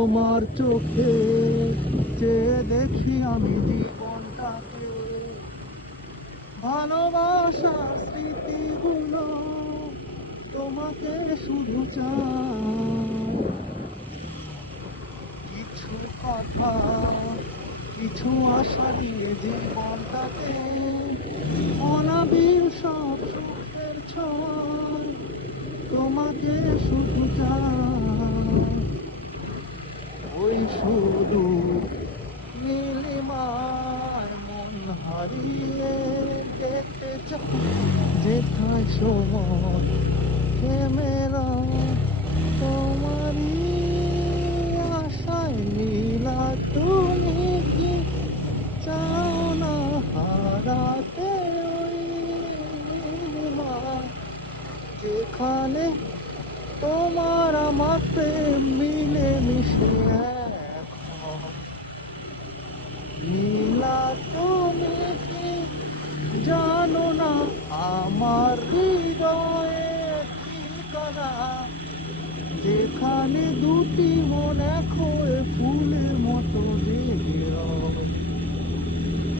তোমার চোখে চেয়ে দেখি আমি জীবনটাকে, ভালোবাসার স্মৃতিগুলো তোমাকে শুধু চাই। কিছু কথা, কিছু আশা নিয়ে জীবনটাকে, অনাবিল সব সুখের ছয় তোমাকে শুধু চাই। ওই শুধু নীলিমার মন হারিয়ে দেখতে চাই, যেথায় সময় ক্যামেরা তোমারই আশায় নীলা। তুমি কি চাও না হারাতে ওই নীলিমা, যেখানে তোমার আমার প্রেম মিলে মিশে এক হয়। নীলা তুমি কি জানো না আমার হৃদয়ের ঠিকানা, যেখানে দুটি